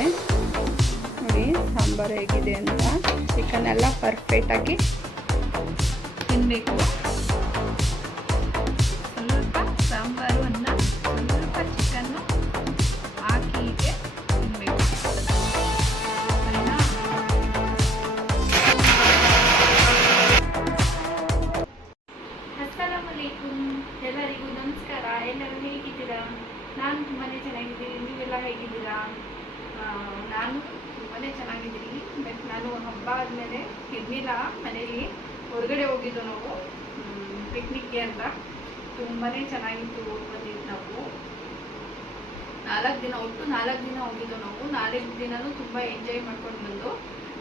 ನೋಡಿ ಸಾಂಬಾರು ಹೇಗಿದೆ ಅಂತ. ಚಿಕನ್ ಎಲ್ಲ ಪರ್ಫೆಕ್ಟಾಗಿ ತಿನ್ನಬೇಕು ಇರಲಿಲ್ಲ ಮನೇಲಿ ಹೊರಗಡೆ ಹೋಗಿದ್ದು ನಾವು. ಪಿಕ್ನಿಕ್ಗೆ ಅಂತ. ತುಂಬಾನೇ ಚೆನ್ನಾಗಿತ್ತು ಬಂದಿದ್ದು ನಾವು. ನಾಲ್ಕು ದಿನ ಒಟ್ಟು ನಾಲ್ಕು ದಿನ ಹೋಗಿದ್ದು ನಾವು. ನಾಲ್ಕು ದಿನನೂ ತುಂಬ ಎಂಜಾಯ್ ಮಾಡ್ಕೊಂಡು ಬಂದು.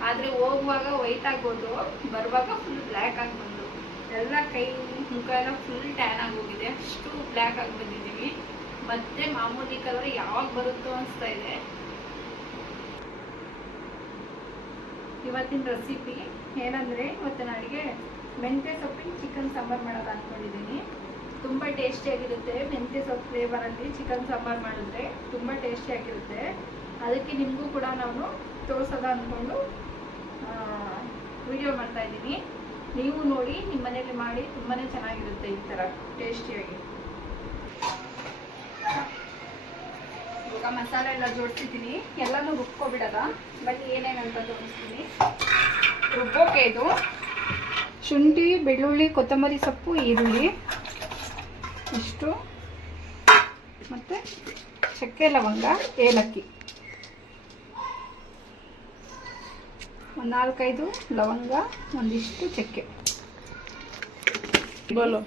ಆದರೆ ಹೋಗುವಾಗ ವೈಟ್ ಆಗೋದು ಬರುವಾಗ ಫುಲ್ ಬ್ಲ್ಯಾಕ್ ಆಗಿ ಬಂದು. ಎಲ್ಲ ಕೈ, ಮುಖ ಎಲ್ಲ ಫುಲ್ ಟ್ಯಾನ್ ಆಗೋಗಿದೆ ಅಷ್ಟು ಬ್ಲ್ಯಾಕ್ ಆಗಿ ಬಂದಿದ್ದೀವಿ. ಮತ್ತೆ ಮಾಮೂಲಿ ಕಲರ್ ಯಾವಾಗ ಬರುತ್ತೋ ಅನಿಸ್ತಾ ಇದೆ. ಇವತ್ತಿನ ರೆಸಿಪಿ ಏನಂದರೆ ಇವತ್ತಿನ ಅಡುಗೆ ಮೆಂತ್ಯ ಸೊಪ್ಪಿನ ಚಿಕನ್ ಸಾಂಬಾರು ಮಾಡೋದು ಅಂದ್ಕೊಂಡಿದ್ದೀನಿ. ತುಂಬ ಟೇಸ್ಟಿಯಾಗಿರುತ್ತೆ ಮೆಂತ್ಯ ಸೊಪ್ಪು ಫ್ಲೇವರಲ್ಲಿ ಚಿಕನ್ ಸಾಂಬಾರು ಮಾಡಿದ್ರೆ ತುಂಬ ಟೇಸ್ಟಿಯಾಗಿರುತ್ತೆ ಅದಕ್ಕೆ ನಿಮಗೂ ಕೂಡ ನಾನು ತೋರಿಸೋದ ಅಂದ್ಕೊಂಡು ವಿಡಿಯೋ ಮಾಡ್ತಾ ಇದ್ದೀನಿ. ನೀವು ನೋಡಿ ನಿಮ್ಮ ಮನೇಲಿ ಮಾಡಿ ತುಂಬಾ ಚೆನ್ನಾಗಿರುತ್ತೆ ಈ ಥರ ಟೇಸ್ಟಿಯಾಗಿ ಇವಾಗ ಮಸಾಲೆ ಎಲ್ಲ ಜೋಡಿಸಿದ್ದೀನಿ. ಎಲ್ಲನೂ ರುಬ್ಕೊಬಿಡೋದ? ಬಟ್ ಏನೇನಂತ ತೋರಿಸ್ತೀನಿ. ರುಬ್ಬೋಕೆ ಇದು. ಶುಂಠಿ ಬೆಳ್ಳುಳ್ಳಿ ಕೊತ್ತಂಬರಿ ಸೊಪ್ಪು ಈರುಳ್ಳಿ. ಇಷ್ಟು. ಮತ್ತು ಚಕ್ಕೆ ಲವಂಗ ಏಲಕ್ಕಿ. ಒಂದು ನಾಲ್ಕೈದು ಲವಂಗ ಒಂದಿಷ್ಟು ಚಕ್ಕೆ. ಬೋಲು.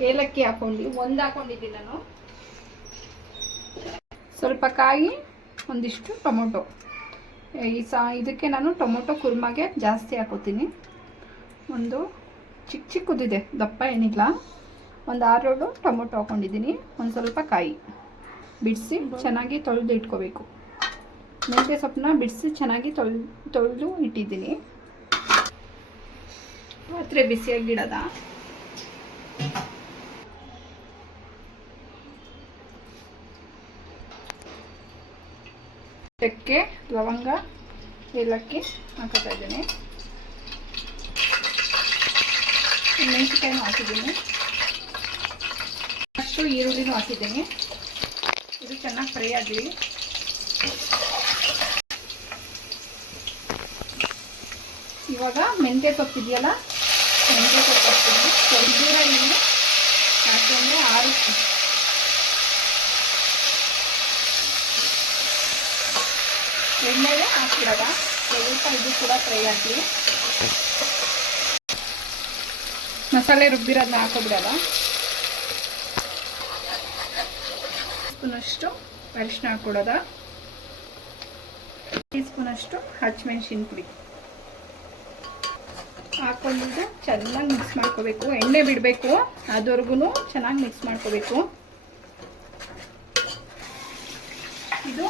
ಏಲಕ್ಕಿ ಹಾಕೊಂಡು ಒಂದು ಹಾಕೊಂಡಿದ್ದೀನಿ ನಾನು. ಸ್ವಲ್ಪ ಕಾಯಿ ಒಂದಿಷ್ಟು ಟೊಮೊಟೊ. ಈ ಸಾ, ಇದಕ್ಕೆ ನಾನು ಟೊಮೊಟೊ ಕುರ್ಮಾಗೆ ಜಾಸ್ತಿ ಹಾಕೋತೀನಿ. ಒಂದು ಚಿಕ್ಕ ಚಿಕ್ಕದಿದೆ, ದಪ್ಪ ಏನಿಲ್ಲ. ಒಂದು ಆರೇಳು ಟೊಮೊಟೊ ಹಾಕೊಂಡಿದ್ದೀನಿ, ಒಂದು ಸ್ವಲ್ಪ ಕಾಯಿ. ಬಿಡಿಸಿ ಚೆನ್ನಾಗಿ ತೊಳೆದು ಇಟ್ಕೋಬೇಕು. ಮೆಂತ್ಯ ಸೊಪ್ಪನ್ನ ಬಿಡಿಸಿ ಚೆನ್ನಾಗಿ ತೊಳೆದು ತೊಳೆದು ಇಟ್ಟಿದ್ದೀನಿ. ಪಾತ್ರೆ ಬಿಸಿಯಾಗಿಡೋದ ಚಕ್ಕೆ ಲವಂಗ, ಏಲಕ್ಕಿ ಹಾಕೋತಾ ಇದ್ದೀನಿ. ಮೆಣಸಿನ್ಕಾಯಿನೂ ಹಾಕಿದ್ದೀನಿ. ಅಷ್ಟು ಈರುಳ್ಳಿನೂ ಹಾಕಿದ್ದೀನಿ. ಇದು ಚೆನ್ನಾಗಿ ಫ್ರೈ ಆಗಲಿ. ಇವಾಗ ಮೆಂತ್ಯ ಸೊಪ್ಪು ಇದೆಯಲ್ಲ? ಮೆಂತ್ಯ ಸೊಪ್ಪು ಹಾಕ್ತೀನಿ. ಸ್ವಲ್ಪ ದೂರ ಇಲ್ಲಿ ಯಾಕೆಂದರೆ ಆರುತ್ತೆ ಎಣ್ಣೆಗೆ ಹಾಕಿಡೋದ ಸ್ವಲ್ಪ ಇದು ಕೂಡ ಫ್ರೈ ಆಗಲಿ. ಮಸಾಲೆ ರುಬ್ಬಿರೋದನ್ನ ಹಾಕೋಬಿಡೋದ? ಸ್ಪೂನಷ್ಟು ಅರಿಶಿನ ಹಾಕೊಡೋದ? ಟೀ ಸ್ಪೂನಷ್ಟು ಹಸಿಮೆಣ್ಸಿನ ಪುಡಿ. ಹಾಕೊಂಡಿದ್ದು ಚೆನ್ನಾಗಿ ಮಿಕ್ಸ್ ಮಾಡ್ಕೋಬೇಕು. ಎಣ್ಣೆ ಬಿಡಬೇಕು ಅದುವರೆಗೂ ಚೆನ್ನಾಗಿ ಮಿಕ್ಸ್ ಮಾಡ್ಕೋಬೇಕು ಇದು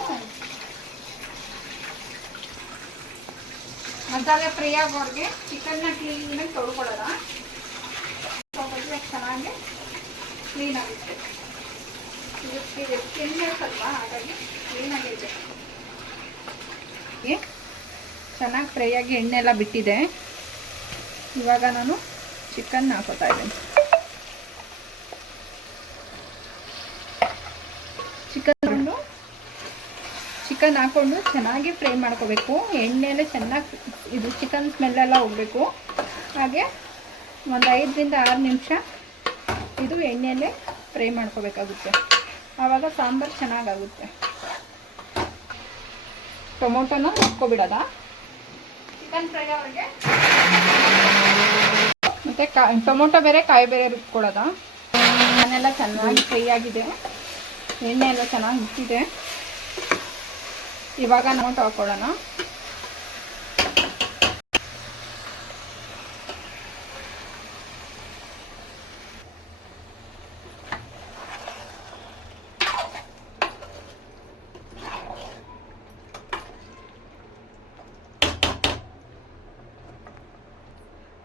ಮಸಾಲೆ ಫ್ರೈ ಆಗೋರಿಗೆ ಚಿಕನ್ನ ಕ್ಲೀನಾಗಿ ತೊಳ್ಕೊಳ್ಳೋಣ. ಚೆನ್ನಾಗಿ ಕ್ಲೀನ್ ಆಗುತ್ತೆ. ಇದಕ್ಕೆ ಎಣ್ಣೆ ಅಲ್ವಾ ಹಾಗಾಗಿ ಕ್ಲೀನಾಗಿರಬೇಕು ಚೆನ್ನಾಗಿ ಫ್ರೈ ಆಗಿ ಎಣ್ಣೆ ಎಲ್ಲ ಬಿಟ್ಟಿದೆ. ಇವಾಗ ನಾನು ಚಿಕನ್ ಹಾಕೋತಾ ಇದ್ದೀನಿ ಚಿಕನ್ ಚಿಕನ್ ಹಾಕೊಂಡು ಚೆನ್ನಾಗಿ ಫ್ರೈ ಮಾಡ್ಕೋಬೇಕು. ಎಣ್ಣೆಲೆ ಚೆನ್ನಾಗಿ ಇದು ಚಿಕನ್ ಸ್ಮೆಲ್ಲೆಲ್ಲ ಹೋಗಬೇಕು. ಹಾಗೆ ಒಂದು ಐದರಿಂದ ಆರು ನಿಮಿಷ ಇದು ಎಣ್ಣೆಯಲ್ಲೇ ಫ್ರೈ ಮಾಡ್ಕೋಬೇಕಾಗುತ್ತೆ. ಆವಾಗ ಸಾಂಬಾರು ಚೆನ್ನಾಗಾಗುತ್ತೆ. ಟೊಮೊಟೊನ ಹಾಕ್ಕೊಬಿಡೋದ? ಚಿಕನ್ ಫ್ರೈ ಅವ್ರಿಗೆ. ಮತ್ತು ಕಾಯಿ ಟೊಮೊಟೊ ಬೇರೆ ಕಾಯಿ ಬೇರೆ ರುಬ್ಕೊಡೋದ ಮನೆಲ್ಲ ಚೆನ್ನಾಗಿ ಫ್ರೈ ಆಗಿದೆ. ಎಣ್ಣೆ ಎಲ್ಲ ಚೆನ್ನಾಗಿ ಬಿಟ್ಟಿದೆ ಇವಾಗ ನಾವು ತಗೊಳ್ಳೋಣ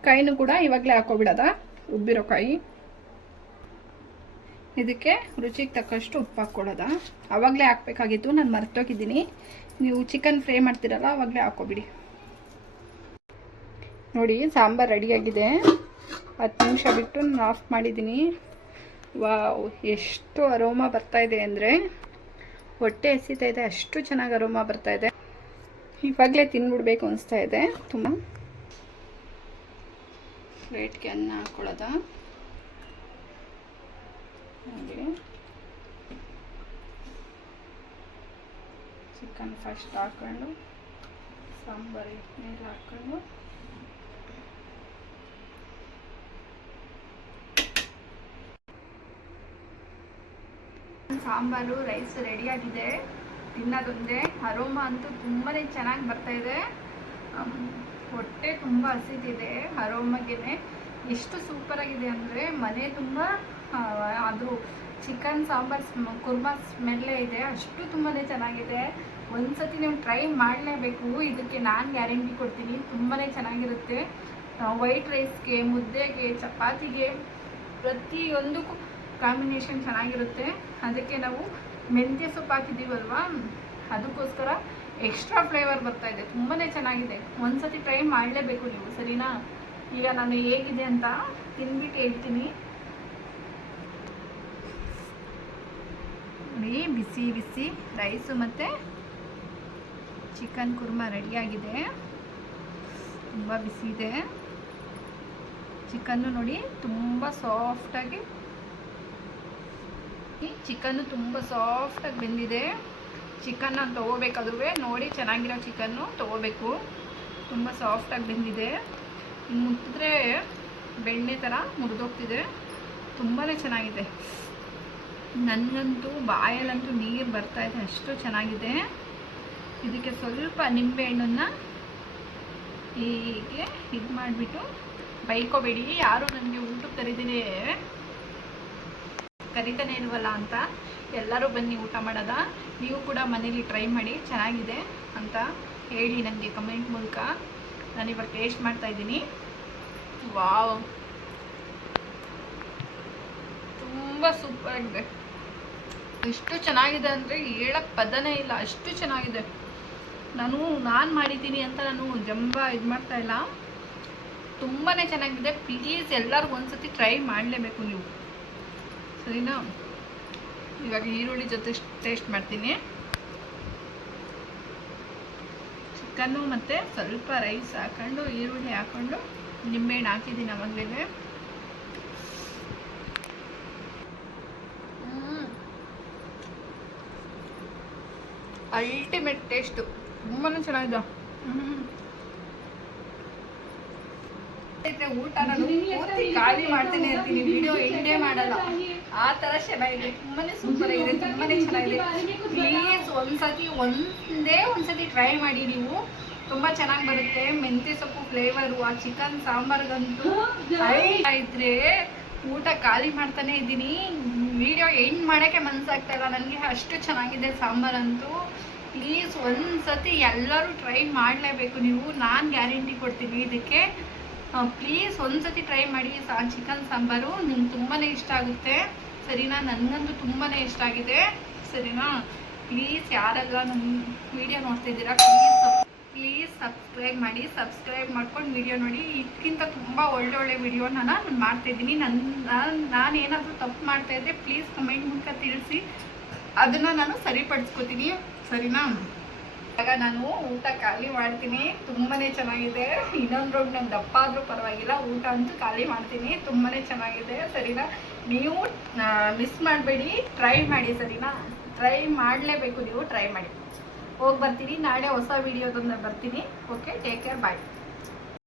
ಕಾಯಿನೂ ಕೂಡ ಇವಾಗಲೇ ಹಾಕೋಬಿಡೋದ? ಉಬ್ಬಿರೋ ಕಾಯಿ ಇದಕ್ಕೆ ರುಚಿಗೆ ತಕ್ಕಷ್ಟು ಉಪ್ಪು ಹಾಕ್ಕೊಡೋದ ಆವಾಗಲೇ ಹಾಕ್ಬೇಕಾಗಿತ್ತು, ನಾನು ಮರ್ತೋಗಿದ್ದೀನಿ. ನೀವು ಚಿಕನ್ ಫ್ರೈ ಮಾಡ್ತೀರಲ್ಲ ಆವಾಗಲೇ ಹಾಕ್ಕೊಬಿಡಿ. ನೋಡಿ, ಸಾಂಬಾರು ರೆಡಿಯಾಗಿದೆ ಹತ್ತು ನಿಮಿಷ ಬಿಟ್ಟು ನಾನು ಆಫ್ ಮಾಡಿದ್ದೀನಿ. ವಾವ್, ಎಷ್ಟು ಅರೋಮ ಬರ್ತಾ ಇದೆ ಅಂದರೆ, ಹೊಟ್ಟೆ ಎಸಿತಾ ಇದೆ, ಅಷ್ಟು ಚೆನ್ನಾಗಿ ಅರೋಮ ಬರ್ತಾ ಇದೆ. ಇವಾಗಲೇ ತಿನ್ಬಿಡ್ಬೇಕು ಅನಿಸ್ತಾ ಇದೆ. ತುಂಬ. ಪ್ಲೇಟ್ಗೆ ಅನ್ನ ಹಾಕ್ಕೊಳ್ಳೋದ? ನೋಡಿ ಚಿಕನ್ ಫಸ್ಟ್ ಹಾಕ್ಕೊಂಡು ಸಾಂಬಾರು ನೀರು ಹಾಕ್ಕೊಂಡು ಸಾಂಬಾರು ರೈಸ್ ರೆಡಿಯಾಗಿದೆ ತಿನ್ನೋದೊಂದೇ ಅರೋಮ ಅಂತೂ ತುಂಬಾ ಚೆನ್ನಾಗಿ ಬರ್ತಾ ಇದೆ. ಹೊಟ್ಟೆ ತುಂಬ ಹಸಿತಿದೆ. ಅರೋಮಗೆನೆ ಎಷ್ಟು ಸೂಪರಾಗಿದೆ ಅಂದರೆ ಮನೆ ತುಂಬ ಅದು ಚಿಕನ್, ಸಾಂಬಾರ್ ಕುರ್ಮಾ ಸ್ಮೆಲ್ಲೇ ಇದೆ. ಅಷ್ಟು ತುಂಬಾ ಚೆನ್ನಾಗಿದೆ. ಒಂದ್ಸತಿ ನೀವು ಟ್ರೈ ಮಾಡಲೇಬೇಕು. ಇದಕ್ಕೆ ನಾನು ಗ್ಯಾರಂಟಿ ಕೊಡ್ತೀನಿ. ತುಂಬಾ ಚೆನ್ನಾಗಿರುತ್ತೆ. ವೈಟ್ ರೈಸ್ಗೆ, ಮುದ್ದೆಗೆ, ಚಪಾತಿಗೆ ಪ್ರತಿಯೊಂದಕ್ಕೂ ಕಾಂಬಿನೇಷನ್ ಚೆನ್ನಾಗಿರುತ್ತೆ. ಅದಕ್ಕೆ ನಾವು ಮೆಂತ್ಯ ಸೊಪ್ಪು ಹಾಕಿದ್ದೀವಲ್ವಾ? ಅದಕ್ಕೋಸ್ಕರ ಎಕ್ಸ್ಟ್ರಾ ಫ್ಲೇವರ್ ಬರ್ತಾ ಇದೆ. ತುಂಬಾ ಚೆನ್ನಾಗಿದೆ. ಒಂದ್ಸತಿ ಟ್ರೈ ಮಾಡಲೇಬೇಕು ನೀವು. ಸರಿನಾ? ಈಗ ನಾನು ಹೇಗಿದೆ ಅಂತ ತಿನ್ಬಿಟ್ಟು ಹೇಳ್ತೀನಿ. ಬಿಸಿ ಬಿಸಿ ರೈಸು ಮತ್ತು ಚಿಕನ್ ಕುರ್ಮಾ ರೆಡಿಯಾಗಿದೆ. ತುಂಬ ಬಿಸಿ ಇದೆ. ಚಿಕನ್ನು ನೋಡಿ ತುಂಬ ಸಾಫ್ಟಾಗಿ ಚಿಕನ್ನು ತುಂಬ ಸಾಫ್ಟಾಗಿ ಬೆಂದಿದೆ. ಚಿಕನ್ನ ತೊಗೋಬೇಕಾದ್ರೂ ನೋಡಿ ಚೆನ್ನಾಗಿರೋ ಚಿಕನ್ನು ತೊಗೋಬೇಕು. ತುಂಬ ಸಾಫ್ಟಾಗಿ ಬೆಂದಿದೆ. ಮುಟ್ಟಿದ್ರೆ ಬೆಣ್ಣೆ ಥರ ಮುರಿದೋಗ್ತಿದೆ. ತುಂಬಾ ಚೆನ್ನಾಗಿದೆ. ನನಗಂತೂ ಬಾಯಲ್ಲಂತೂ ನೀರು ಬರ್ತಾ ಇದೆ, ಅಷ್ಟು ಚೆನ್ನಾಗಿದೆ. ಇದಕ್ಕೆ ಸ್ವಲ್ಪ ನಿಂಬೆಹಣ್ಣನ್ನು ಹೀಗೆ ಇದು ಮಾಡಿಬಿಟ್ಟು ಬೈಕೋಬೇಡಿ, ಯಾರು ನನಗೆ ಊಟಕ್ಕೆ ಕರೀತೀನಿ ಕರಿತಾನೆ ಇಲ್ವಲ್ಲ ಅಂತ. ಎಲ್ಲರೂ ಬನ್ನಿ ಊಟ ಮಾಡೋದ? ನೀವು ಕೂಡ ಮನೇಲಿ ಟ್ರೈ ಮಾಡಿ, ಚೆನ್ನಾಗಿದೆ ಅಂತ ಹೇಳಿ ನನಗೆ ಕಮೆಂಟ್ ಮೂಲಕ. ನಾನು ಇವಾಗ ಟೇಸ್ಟ್ ಮಾಡ್ತಾ ಇದ್ದೀನಿ. ವಾವ್. ತುಂಬ ಸೂಪರ್ ಆಗಿದೆ. ಎಷ್ಟು ಚೆನ್ನಾಗಿದೆ ಅಂದರೆ ಹೇಳಕ್ಕೆ ಪದನೇ ಇಲ್ಲ, ಅಷ್ಟು ಚೆನ್ನಾಗಿದೆ. ನಾನು ನಾನು ಮಾಡಿದ್ದೀನಿ ಅಂತ ನಾನು ಜಂಬ ಇದು ಮಾಡ್ತಾ ಇಲ್ಲ. ತುಂಬಾ ಚೆನ್ನಾಗಿದೆ. ಪ್ಲೀಸ್ ಎಲ್ಲರಿಗೂ ಒಂದ್ಸತಿ ಟ್ರೈ ಮಾಡಲೇಬೇಕು ನೀವು. ಸರಿನಾ? ಇವಾಗ ಈರುಳ್ಳಿ ಜೊತೆ ಟೇಸ್ಟ್ ಮಾಡ್ತೀನಿ. ಚಿಕನ್ನು ಮತ್ತು ಸ್ವಲ್ಪ ರೈಸ್ ಹಾಕೊಂಡು, ಈರುಳ್ಳಿ ಹಾಕೊಂಡು, ನಿಂಬೆಹಣ್ಣು ಹಾಕಿದ್ದೀನಿ ಅವಾಗಲೇ. ಅಲ್ಟಿಮೇಟ್ ಟೇಸ್ಟು ತುಂಬಾ ಚೆನ್ನಾಗಿದೆ. ಊಟ ನಾನು ಪೂರ್ತಿ ಖಾಲಿ ಮಾಡ್ತೀನಿ ಅಂತೀನಿ. ವಿಡಿಯೋ ಎಂಡೇ ಮಾಡಲ್ಲ. ಆ ಥರ ಚೆನ್ನಾಗಿದೆ ತುಂಬಾನೇ ಸೂಪರ್ ಆಗಿದೆ ತುಂಬಾನೇ ಚೆನ್ನಾಗಿದೆ. ಪ್ಲೀಸ್ ಒಂದ್ಸತಿ ಒಂದೇ ಒಂದ್ಸತಿ ಟ್ರೈ ಮಾಡಿ ನೀವು. ತುಂಬಾ ಚೆನ್ನಾಗಿ ಬರುತ್ತೆ. ಮೆಂತ್ಯ ಸೊಪ್ಪು ಫ್ಲೇವರು ಆ ಚಿಕನ್ ಸಾಂಬಾರ್ಗಂತೂ ಇದ್ರೆ ಊಟ ಖಾಲಿ ಮಾಡ್ತಾನೆ ಇದ್ದೀನಿ. ವಿಡಿಯೋ ಎಂಡ್ ಮಾಡೋಕ್ಕೆ ಮನಸ್ಸಾಗ್ತಾ ಇಲ್ಲ. ನನಗೆ ಅಷ್ಟು ಚೆನ್ನಾಗಿದೆ ಸಾಂಬಾರಂತೂ. ಪ್ಲೀಸ್ ಒಂದ್ಸತಿ ಎಲ್ಲರೂ ಟ್ರೈ ಮಾಡಲೇಬೇಕು ನೀವು. ನಾನು ಗ್ಯಾರಂಟಿ ಕೊಡ್ತೀನಿ ಇದಕ್ಕೆ. ಪ್ಲೀಸ್ ಒಂದ್ಸತಿ ಟ್ರೈ ಮಾಡಿ. ಸಾ ಚಿಕನ್ ಸಾಂಬಾರು ನಿಮ್ಗೆ ತುಂಬಾ ಇಷ್ಟ ಆಗುತ್ತೆ. ಸರಿನಾ? ನನಗಂತೂ ತುಂಬಾ ಇಷ್ಟ ಆಗಿದೆ. ಸರಿನಾ? ಪ್ಲೀಸ್ ಯಾರೆಲ್ಲ ನಮ್ಮ ವಿಡಿಯೋ ನೋಡ್ತಿದ್ದೀರಾ ಪ್ಲೀಸ್ ಪ್ಲೀಸ್ ಸಬ್ಸ್ಕ್ರೈಬ್ ಮಾಡಿ ಸಬ್ಸ್ಕ್ರೈಬ್ ಮಾಡ್ಕೊಂಡು ವಿಡಿಯೋ ನೋಡಿ. ಇದಕ್ಕಿಂತ ತುಂಬ ಒಳ್ಳೆ ಒಳ್ಳೆ ವಿಡಿಯೋನ ನಾನು ಮಾಡ್ತಿದ್ದೀನಿ ನನ್ನ ನಾನು ನಾನು ಏನಾದರೂ ತಪ್ಪು ಮಾಡ್ತಾ ಇದ್ದರೆ ಪ್ಲೀಸ್ ಕಮೆಂಟ್ ಮೂಲಕ ತಿಳಿಸಿ. ಅದನ್ನು ನಾನು ಸರಿಪಡಿಸ್ಕೋತೀನಿ. ಸರಿನಾ? ಆಗ ನಾನು ಊಟ ಖಾಲಿ ಮಾಡ್ತೀನಿ. ತುಂಬಾ ಚೆನ್ನಾಗಿದೆ. ಇನ್ನೊಂದು ರೌಂಡ್ ನಂಗೆ ದಪ್ಪ ಆದರೂ ಪರವಾಗಿಲ್ಲ. ಊಟ ಅಂತೂ ಖಾಲಿ ಮಾಡ್ತೀನಿ. ತುಂಬಾ ಚೆನ್ನಾಗಿದೆ. ಸರಿನಾ? ನೀವು ಮಿಸ್ ಮಾಡಬೇಡಿ. ಟ್ರೈ ಮಾಡಿ ಸರಿನಾ? ಟ್ರೈ ಮಾಡಲೇಬೇಕು ನೀವು. ಟ್ರೈ ಮಾಡಿ. ಹೋಗಿ ಬರ್ತೀನಿ ನಾಳೆ ಹೊಸ ವಿಡಿಯೋದೊಂದು ಬರ್ತೀನಿ. Okay take care bye